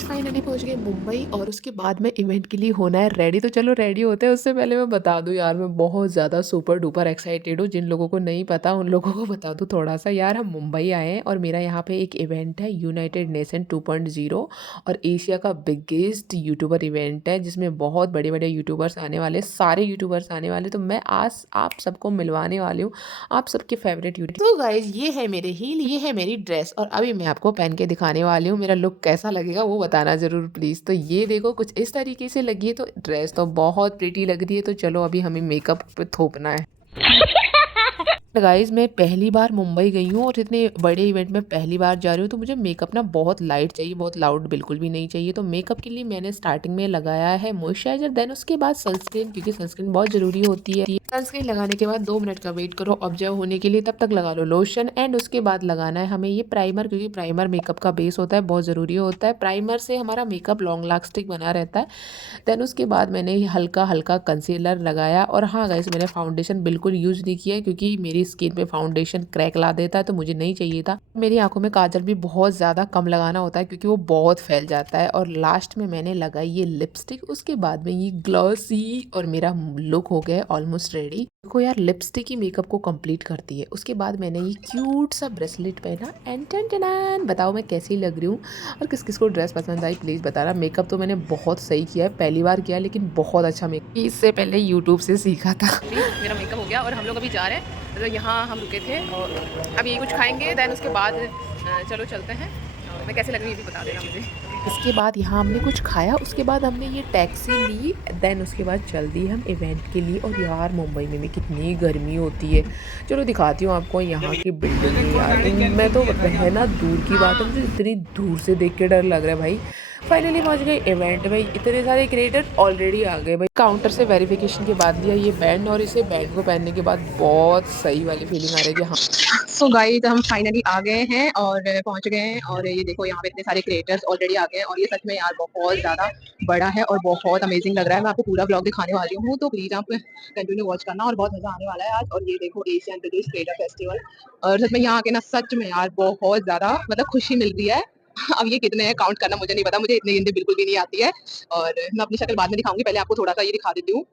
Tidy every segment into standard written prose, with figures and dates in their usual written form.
Guys finally पहुंच गए मुंबई और उसके बाद में इवेंट के लिए होना है रेडी। तो चलो रेडी होते हैं। उससे पहले मैं बता दूं यार, मैं बहुत ज़्यादा सुपर डुपर एक्साइटेड हूँ। जिन लोगों को नहीं पता उन लोगों को बता दूं थोड़ा सा। यार हम मुंबई आए हैं और मेरा यहाँ पे एक इवेंट है, यूनाइटेड नेशन 2.0, और एशिया का बिगेस्ट यूट्यूबर इवेंट है जिसमें बहुत बड़े बड़े यूट्यूबर्स आने वाले, सारे यूट्यूबर्स आने वाले। तो मैं आज आप सबको मिलवाने वाली हूँ, आप सबके फेवरेट यूट्यूब। तो गाइज ये है मेरे हील, ये है मेरी ड्रेस, और अभी मैं आपको पहन के दिखाने वाली हूँ। मेरा लुक कैसा लगेगा वो बताना जरूर प्लीज। तो ये देखो कुछ इस तरीके से लगी है। तो ड्रेस तो बहुत प्रिटी लग रही है। तो चलो अभी हमें मेकअप पे थोपना है। गाइज मैं पहली बार मुंबई गई हूँ और इतने बड़े इवेंट में पहली बार जा रही हूँ। तो मुझे मेकअप ना बहुत लाइट चाहिए, बहुत लाउड बिल्कुल भी नहीं चाहिए। तो मेकअप के लिए मैंने स्टार्टिंग में लगाया है मॉइस्चराइजर, देन उसके बाद सनस्क्रीन, क्योंकि सनस्क्रीन बहुत जरूरी होती है। सनस्क्रीन लगाने के बाद 2 मिनट का वेट करो ऑब्जर्व होने के लिए, तब तक लगा लो लोशन। एंड उसके बाद लगाना है हमें ये प्राइमर, क्योंकि प्राइमर मेकअप का बेस होता है, बहुत ज़रूरी होता है। प्राइमर से हमारा मेकअप लॉन्ग लास्टिंग बना रहता है। देन उसके बाद मैंने हल्का हल्का कंसीलर लगाया। और हाँ गाइस, मैंने फाउंडेशन बिल्कुल यूज़ नहीं किया है, क्योंकि मेरी स्किन पे फाउंडेशन क्रैक ला देता है, तो मुझे नहीं चाहिए था। मेरी आंखों में काजल भी बहुत ज़्यादा कम लगाना होता है, क्योंकि वो बहुत फैल जाता है। और लास्ट में मैंने लगाई ये लिपस्टिक, उसके बाद में ये ग्लॉसी, और मेरा लुक हो गया ऑलमोस्ट रेडी। देखो यार, लिपस्टिक ही मेकअप को कंप्लीट करती है। उसके बाद मैंने ये क्यूट सा ब्रेसलेट पहना एंड टन टन। बताओ मैं कैसी लग रही हूँ, और किस किस को ड्रेस पसंद आई प्लीज़ बताना। मेकअप तो मैंने बहुत सही किया है, पहली बार किया, लेकिन बहुत अच्छा मेकअप इससे पहले यूट्यूब से सीखा था। मेरा मेकअप हो गया और हम लोग अभी जा रहे हैं। तो यहाँ हम रुके थे और अभी कुछ खाएंगे, देन उसके बाद चलो चलते हैं। और मैं कैसी लग रही है ये भी बता देना मुझे। इसके बाद यहाँ हमने कुछ खाया, उसके बाद हमने ये टैक्सी ली, देन उसके बाद चल दी हम इवेंट के लिए। और यार मुंबई में भी कितनी गर्मी होती है। चलो दिखाती हूँ आपको यहाँ की बिल्डिंग। यार मैं तो रहना दूर की बात है, मुझे इतनी दूर से देख के डर लग रहा है भाई। फाइनली पहुंच गए इवेंट में। इतने सारे क्रिएटर ऑलरेडी आ गए भाई। काउंटर से वेरिफिकेशन के बाद लिया ये बैंड, और इसे बैंड को पहनने के बाद बहुत सही वाली फीलिंग आ रही है कि हाँ। तो गाइस हम फाइनली आ गए हैं और पहुंच गए हैं। और ये देखो यहाँ पे इतने सारे क्रिएटर्स ऑलरेडी आ गए हैं, और ये सच में यार बहुत ज्यादा बड़ा है और बहुत अमेजिंग लग रहा है। मैं आपको पूरा ब्लॉग दिखाने वाली हूँ, तो प्लीज आप कंटिन्यू वॉच करना, और बहुत मजा आने वाला है आज। और ये देखो एशियन ब्रिटिश क्रिएटर फेस्टिवल, और सच में यहाँ आके ना सच में यार बहुत ज्यादा मतलब खुशी मिल रही है। अब ये कितने हैं काउंट करना मुझे नहीं पता, मुझे इतनी हिंदी बिल्कुल भी नहीं आती है। और मैं अपनी शक्ल बाद में दिखाऊंगी, पहले आपको थोड़ा सा ये दिखा देती हूँ।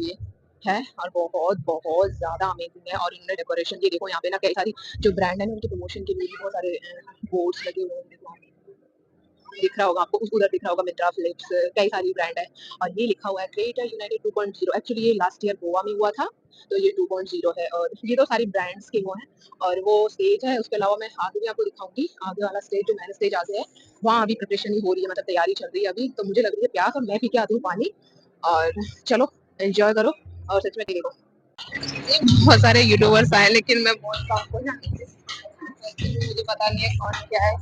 ये है और बहुत बहुत ज्यादा अमेजिंग है। और इन्होंने डेकोरेशन ये देखो, यहाँ पे ना कई सारी जो ब्रांड है ना उनके प्रमोशन के लिए भी बहुत सारे बोर्ड्स लगे हुए हैं। देखो दिख रहा होगा आपको, उधर दिख रहा होगा मिंत्रा, फ्लिप्स, कई सारी ब्रांड है। और ये लिखा हुआ है क्रिएटर यूनाइटेड 2.0। एक्चुअली ये लास्ट ईयर गोवा में हुआ था, तो ये 2.0 है। और ये तो सारी ब्रांड्स के वो हैं। और वो स्टेज है, उसके अलावा मैं आगे भी आपको दिखाऊंगी। आगे वाला स्टेज जो मैंने स्टेज आगे है, वहाँ अभी प्रिपरेशन ही हो रही है, मतलब तैयारी चल रही है अभी। तो मुझे लग रही है प्यास, और मैं पी के आती हूँ पानी। और चलो एंजॉय करो। और सच में देखो बहुत सारे यूट्यूबर्स आए, लेकिन मैं बोलता हूँ मुझे पता नहीं है कौन क्या है।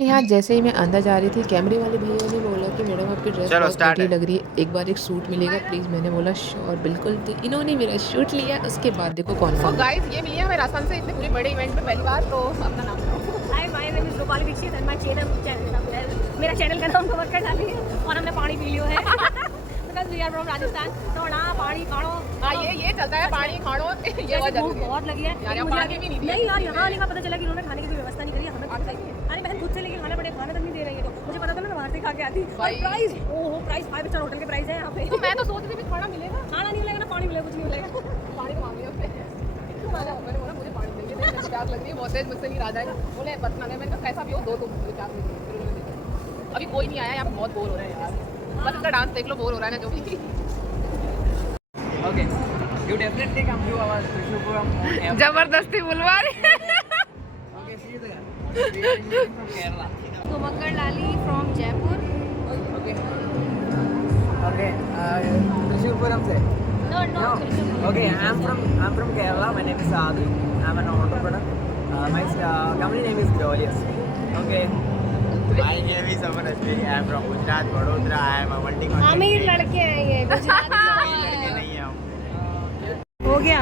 यहाँ जैसे ही मैं अंदर जा रही थी, कैमरे वाले भैया ने बोला कि मैडम आपकी ड्रेस चलो बहुत स्टार्ट प्रिटी है। लग रही है, एक बार एक सूट मिलेगा प्लीज़। मैंने बोला श्योर बिल्कुल। तो इन्होंने मेरा शूट लिया। उसके बाद देखो कौन कौन। गाइस ये मिली है हमें राजस्थान से इतने पूरे बड़े इवेंट में पहली बार। तो अपना नाम बताओ। Hi my name is Rupali Dikshit and my मेरा चैनल का नाम कवर कर डाली है। और हमने पानी पी लियो है because we are from Rajasthan. तो ना पानी खाओ। हाँ ये चलता है, पानी खाओ। ये भूख बहुत लगी है यार, मुझे पानी भी नहीं दिया। नहीं यार, यहाँ आने का पता चला कि उन्होंने खाने की कोई व्यवस्था नहीं करी है। हमें अरे बहन खुद से लेके खाना पड़े, खाना तक नहीं दे रही है। तो मुझे पता था मैं बाहर से खा के आती। और प्राइस ओहो, प्राइस 5 स्टार होटल के प्राइस है यहाँ पे। तो मैं तो सोच रही थी खाना मिलेगा। खाना नहीं मिलेगा ना पानी मिलेगा, कुछ नहीं मिलेगा। पानी तो मांग लिया मैंने बोला मुझे पानी चाहिए, मुझे प्यास लग रही है बहुत तेज, मुझसे नहीं रहा जाएगा। बोले बस मैंने कहा कैसा भी हो दो तुम मुझे प्यास लगी। फिर उन्होंने देखा अभी कोई नहीं आया, यहाँ पे बहुत बोर हो रहा है यार। बस इसका डांस देख लो, बोर हो रहा है ना जो भी। Okay, you definitely come to our Trishurpuram on air. जबरदस्ती बुलवा रही। Okay, see you there. We are coming from Kerala. Sumakkar Lali from Jaipur. Okay. Okay. Trishurpuram se. No. Okay, I'm from Kerala. My name is Adi. I'm an entrepreneur. My company name is Glorious. Okay. My name is Aman Asmi. I am from Gujarat, Vadodara. I am a multi-content अमीर creator. लड़के हैं ये गुजरात अमीर लड़के नहीं हैं हम। हो गया।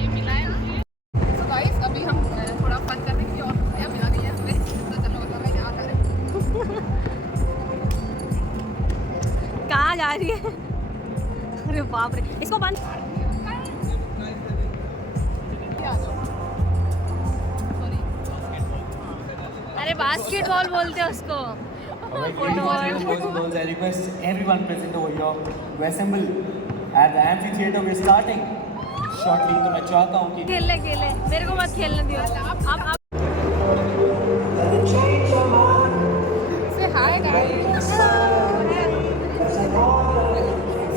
ये मिला है। So guys, अभी हम थोड़ा फन करने के लिए और नया मिला नहीं है हमें। तो चलो बताओ मैं क्या कर रही हूँ। कहाँ जा रही है? अरे बाप रे, इसको बंद। अरे बास्केटबॉल बोलते हैं उसको। I request everyone present over here to assemble at the amphitheater. We're starting shortly. तो मैं चाहता हूँ कि खेल ले मेरे को मत खेलने दियो। आप से हाय गाइस।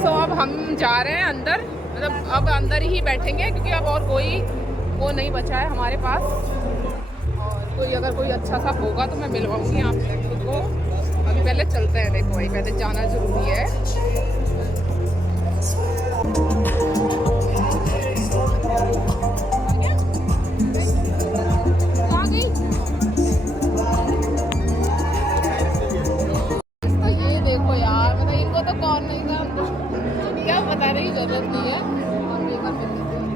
सो अब हम जा रहे हैं अंदर, मतलब अब अंदर ही बैठेंगे क्योंकि अब और कोई वो नहीं बचा है हमारे पास। और कोई अगर कोई अच्छा सा होगा तो मैं मिलवाऊंगी आप खुद को। अभी पहले चलते हैं, देखो भाई पहले जाना जरूरी है। तो ये देखो यार, मतलब इनको तो कौन नहीं जानता, क्या बताने की जरूरत नहीं है। हम एक बार मिल लेते हैं।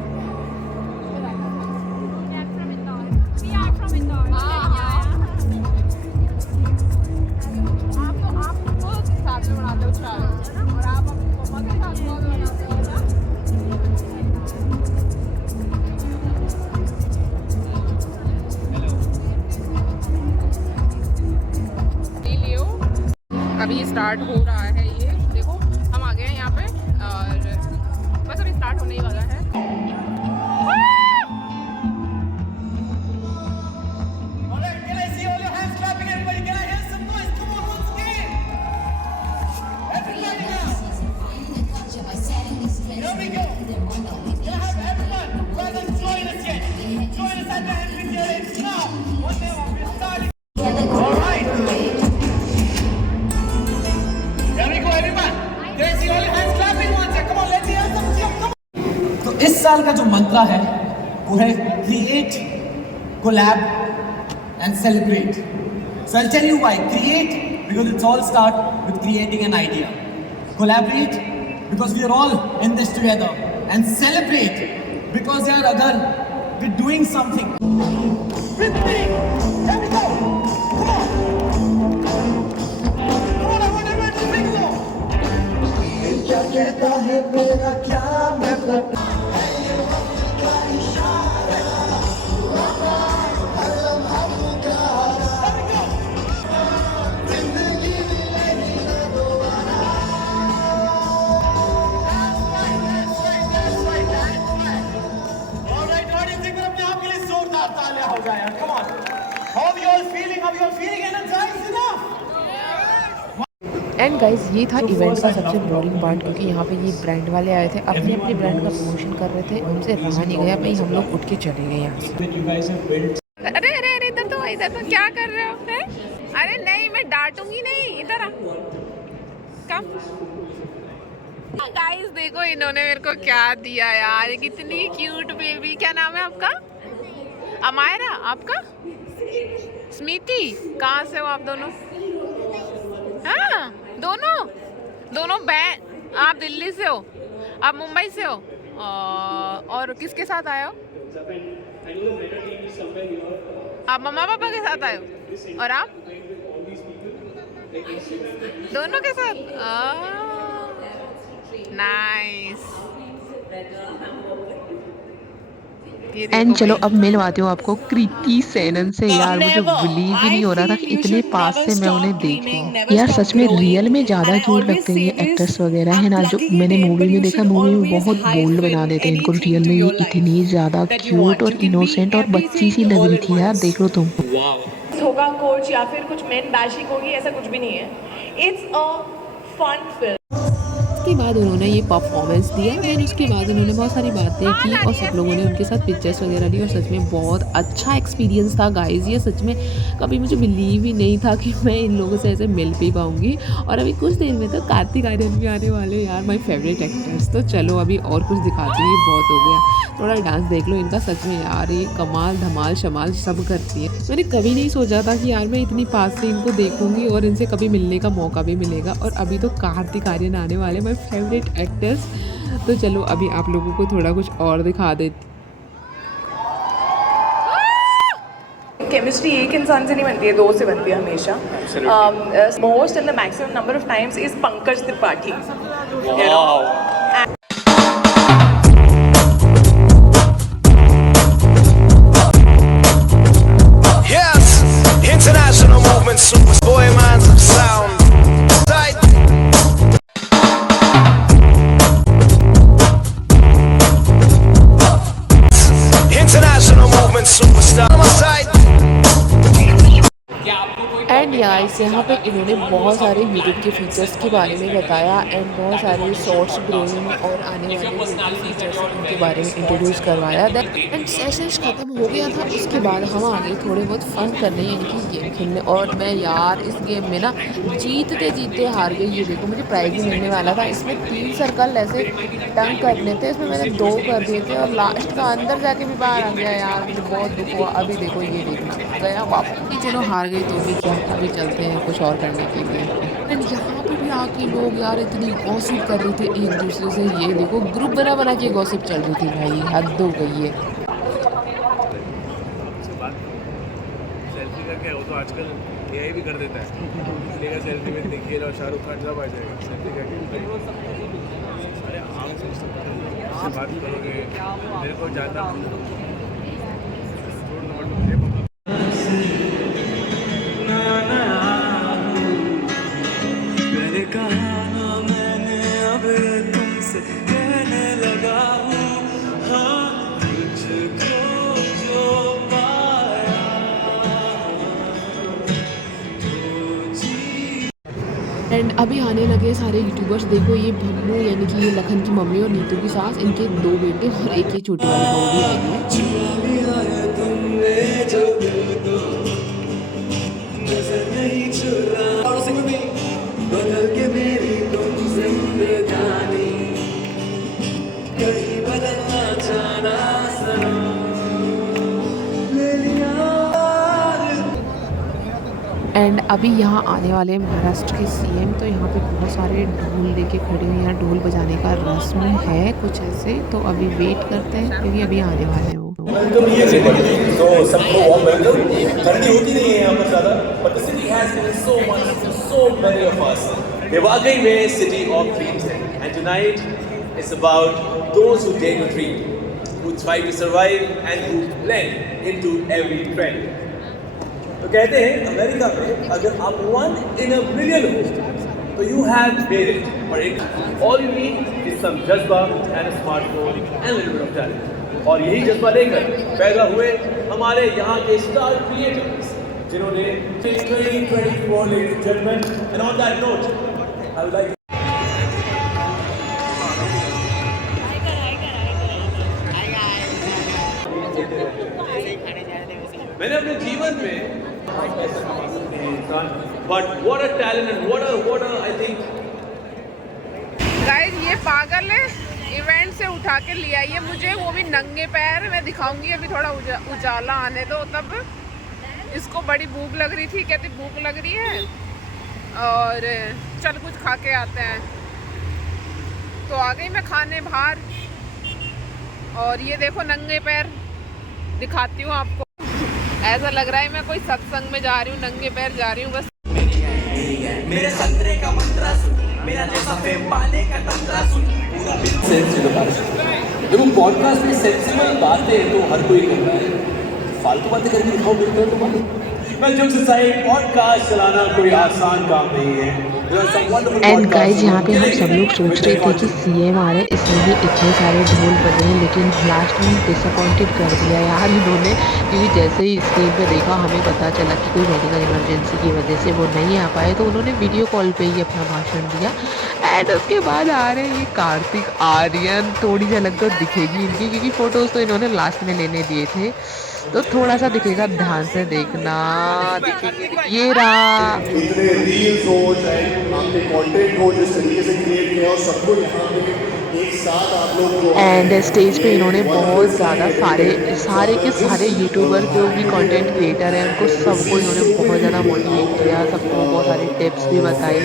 साथ में बनाते हो चाय और आप अपनी मम्मा के साथ में बनाते हो ना। लियो अभी स्टार्ट हो रहा है, ये देखो हम आ गए हैं यहाँ पे और बस अभी स्टार्ट होने ही वाला है। Can I see all your hands clapping, everybody? Can I hear some noise? Come on, once again. Everybody now. Here we go. Can I have everyone who hasn't joined us yet? Join us at the amphitheater now. One minute, we're starting. All right. Here we go, everyone. Can I see all your hands clapping once? Come on, let's hear some. Come on. तो इस साल का जो मंत्र है वो है create, collab and celebrate. So I'll tell you why. Create because it's all start with creating an idea. Collaborate because we are all in this together. And celebrate because yaar agar we're doing something. With me. Here we go. Come on. Come on, I want everyone to sing along. क्या कहता है मेरा क्या मैं बता and guys ये था event का सबसे बोरिंग पार्ट, क्योंकि यहाँ पे ये ब्रांड वाले आए थे, अपने अपने ब्रांड का प्रमोशन कर रहे थे, हमसे रहा नहीं गया भाई, हम लोग उठ के चले गए यहाँ से। अरे अरे अरे इधर तो क्या कर रहे हो? है? अरे नहीं, मैं डांटूंगी नहीं, इधर आ। कम गाइस देखो इन्होंने मेरे को क्या दिया यार, ये कितनी क्यूट बेबी। क्या नाम है आपका? अमायरा। आपका? स्मिति। कहाँ से हो आप दोनों? हाँ दोनों बहन। आप दिल्ली से हो, आप मुंबई से हो, और किसके साथ आए हो? आप मम्मा पापा के साथ आए हो? और आप दोनों के साथ? नाइस। एंड चलो अब मिलवाती हूँ आपको कृति सेनन से। यार मुझे बिलीव ही नहीं हो रहा था कि इतने पास से मैं उन्हें देख लूँ। यार सच में रियल में ज़्यादा क्यूट लगते हैं ये एक्टर्स वगैरह है ना, जो मैंने मूवी में देखा, मूवी में बहुत बोल्ड बना देते हैं इनको, रियल में ये इतनी ज़्यादा क्यूट और इनोसेंट और बच्ची सी लग रही थी यार, देख लो तुम। होगा कोच या फिर कुछ मेन बैशिंग होगी, ऐसा कुछ भी नहीं है। It's a fun film. उसके बाद उन्होंने ये परफॉर्मेंस दिया, देन उसके बाद उन्होंने बहुत सारी बातें की और सब लोगों ने उनके साथ पिक्चर्स वगैरह ली और सच में बहुत अच्छा एक्सपीरियंस था गाइस। ये सच में कभी मुझे बिलीव ही नहीं था कि मैं इन लोगों से ऐसे मिल भी पाऊँगी। और अभी कुछ देर में तो कार्तिक आर्यन भी आने वाले यार, माय फेवरेट एक्टर्स। तो चलो अभी और कुछ दिखाती हूँ, ये बहुत हो गया। थोड़ा डांस देख लो इनका, सच में यार ये कमाल धमाल शमाल सब करती है। मैंने कभी नहीं सोचा था कि यार मैं इतनी पास से इनको देखूंगी और इनसे कभी मिलने का मौका भी मिलेगा। और अभी तो कार्तिक आर्यन आने वाले, माय फेवरेट एक्टर्स। तो चलो अभी आप लोगों को थोड़ा कुछ और दिखा देती। केमिस्ट्री एक इंसान से नहीं बनती है, दो से बनती है हमेशा। Most and the maximum number of times is Pankaj Tripathi. Yes, international. And guys यहाँ पे इन्होंने बहुत सारे यूट्यूब के फीचर्स के बारे में बताया एंड बहुत सारे शॉर्ट्स ग्रोइंग और आने वाले जो भी फीचर्स हैं उनके बारे में इंट्रोड्यूस करवाया एंड सेशंस ख़त्म हो गया था। उसके बाद हम आ गए थोड़े बहुत फ़न करने यानी कि गेम खेलने। और मैं यार इस गेम में ना जीतते जीतते हार गई। ये देखो मुझे प्राइज़ भी मिलने वाला था। इसमें 3 सर्कल ऐसे टंग करने थे, इसमें मैंने 2 कर दिए थे और लास्ट का अंदर जाके भी बाहर आ गया यार। मुझे बहुत दुख हुआ। अभी देखो ये देखना गया वापस। चलो हार गई तो भी क्या, अभी चलते हैं कुछ और करने के लिए। एंड यहाँ पे भी आके लोग यार इतनी गॉसिप कर रहे थे एक दूसरे से। ये देखो ग्रुप बना बना के गॉसिप चल रही थी भाई, हद हो गई है। सेल्फी का क्या है, वो तो आजकल एआई भी कर देता है। इसलिए सेल्फी में देखिए और शाहरुख खान सब आ जाएगा। सेल्फी का अरे आम से बात करोगे, मेरे को जानना एंड अभी आने लगे सारे यूट्यूबर्स। देखो ये भन्नू यानी कि ये लखन की मम्मी और नीतू की सास, इनके 2 बेटे और एक ही छोटी वाली बहू भी आई है। एंड अभी यहाँ आने वाले महाराष्ट्र के सीएम, तो यहाँ पे बहुत सारे ढोल लेके खड़े हुए हैं। ढोल बजाने का रस्म है कुछ ऐसे, तो अभी वेट करते हैं क्योंकि अभी आने वाले हैं वो। वेलकम ये तो सबको वार्म वेलकम। ठंडी होती नहीं है यहाँ पर ज़्यादा, but the city has given so much to so many of us. ये वाकई में सिटी ऑफ ड्रीम्स है, and tonight it's about those who dare to dream, who try to survive and who blend into every trend. तो कहते हैं America में अगर आप 1 in a million हो तो यू हैव मेड इट, और it all you need is some जज्बा and a smartphone and little bit of talent. और यही जज्बा लेकर पैदा हुए हमारे यहाँ के स्टार क्रिएटर्स जिन्होंने 2024 ladies and gentleman. And on that note I would like मैंने अपने जीवन में but what a talent and what a I think guys ये पागल है, इवेंट से उठा के ले आई है मुझे, वो भी नंगे पैर। मैं दिखाऊंगी अभी, थोड़ा उजाला आने दो तब। इसको बड़ी भूख लग रही थी, कहती भूख लग रही है और चल कुछ खा के आते हैं। तो आ गई मैं खाने बाहर, और ये देखो नंगे पैर दिखाती हूँ आपको। ऐसा लग रहा है मैं कोई सत्संग में जा रही हूँ, नंगे पैर जा रही हूँ बस। मेरे संतरे का मंत्रा सुन, मेरा जैसा फेम पाने का तंत्रा सुन। देखो पॉडकास्ट में सेंसिबल बातें तो हर कोई कर रहा है, फालतू बातें करके दिखाओ मिलते हो तुम्हारे। मैं जो साइड पॉडकास्ट चलाना कोई आसान काम नहीं है। एंड गाइज यहाँ पे हम सब लोग सोच रहे थे कि सीएम आ रहे हैं, इसलिए इतने सारे ढोल बजे हैं, लेकिन लास्ट में डिसअपॉइंटेड कर दिया यार इन्होंने। क्योंकि जैसे ही स्क्रीन पे देखा हमें पता चला कि कोई मेडिकल इमरजेंसी की वजह से वो नहीं आ पाए, तो उन्होंने वीडियो कॉल पे ही अपना भाषण दिया। एंड उसके बाद आ रहे हैं ये कार्तिक आर्यन। थोड़ी झलक तो दिखेगी इनकी, क्योंकि फ़ोटोज़ तो इन्होंने लास्ट में लेने दिए थे, तो थोड़ा सा दिखेगा, ध्यान से देखना। ये रहा रील्स हो चाहे आपके कंटेंट हो जिस तरीके से क्रिएट किया हो, सबको यहाँ पे एक साथ आप लोग। एंड स्टेज पे इन्होंने बहुत ज़्यादा सारे के सारे यूट्यूबर जो भी कंटेंट क्रिएटर हैं उनको सबको इन्होंने बहुत ज़्यादा मोटिवेट किया, सबको बहुत सारी टिप्स भी बताई।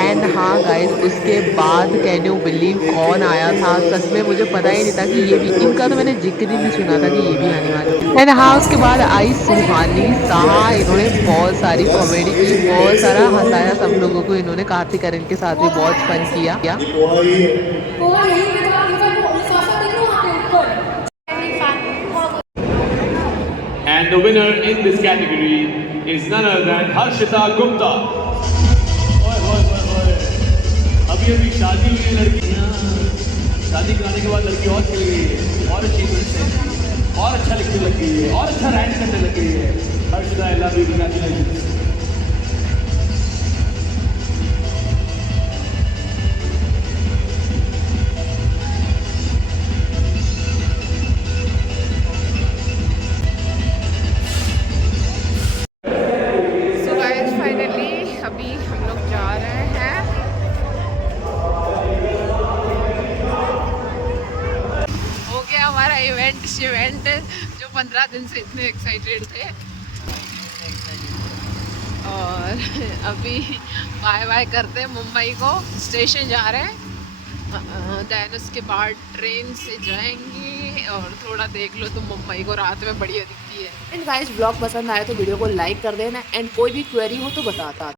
एंड हाँ गाइस, उसके बाद कैन यू बिलीव कौन आया था, सच में मुझे पता ही नहीं था कि ये भी, इनका तो मैंने जिक्र ही नहीं सुना था कि ये भी आने वाले थे। एंड हाँ उसके बाद आई सुहानी शाह, इन्होंने बहुत सारी कॉमेडी की, बहुत सारा हंसाया सब लोगों को इन्होंने। कार्तिक आर्यन के साथ भी बहुत फन किया। And the winner in this category is none other than Harshita Gupta. अभी शादी हुई है लड़कियाँ, शादी कराने के बाद लड़की और खिल गई है, और अचीवमेंट से, और अच्छा लिखने लग गई है, और अच्छा रैंक करने लग गई है। Harshita, I love you, congratulations. 15 दिन से इतने एक्साइटेड थे। और अभी बाय बाय करते हैं मुंबई को, स्टेशन जा रहे हैं। दैन उसके बाद ट्रेन से जाएंगे और थोड़ा देख लो तो मुंबई को रात में बढ़िया दिखती है। एंड गाइस ब्लॉग पसंद आए तो वीडियो को लाइक कर देना एंड कोई भी क्वेरी हो तो बताता।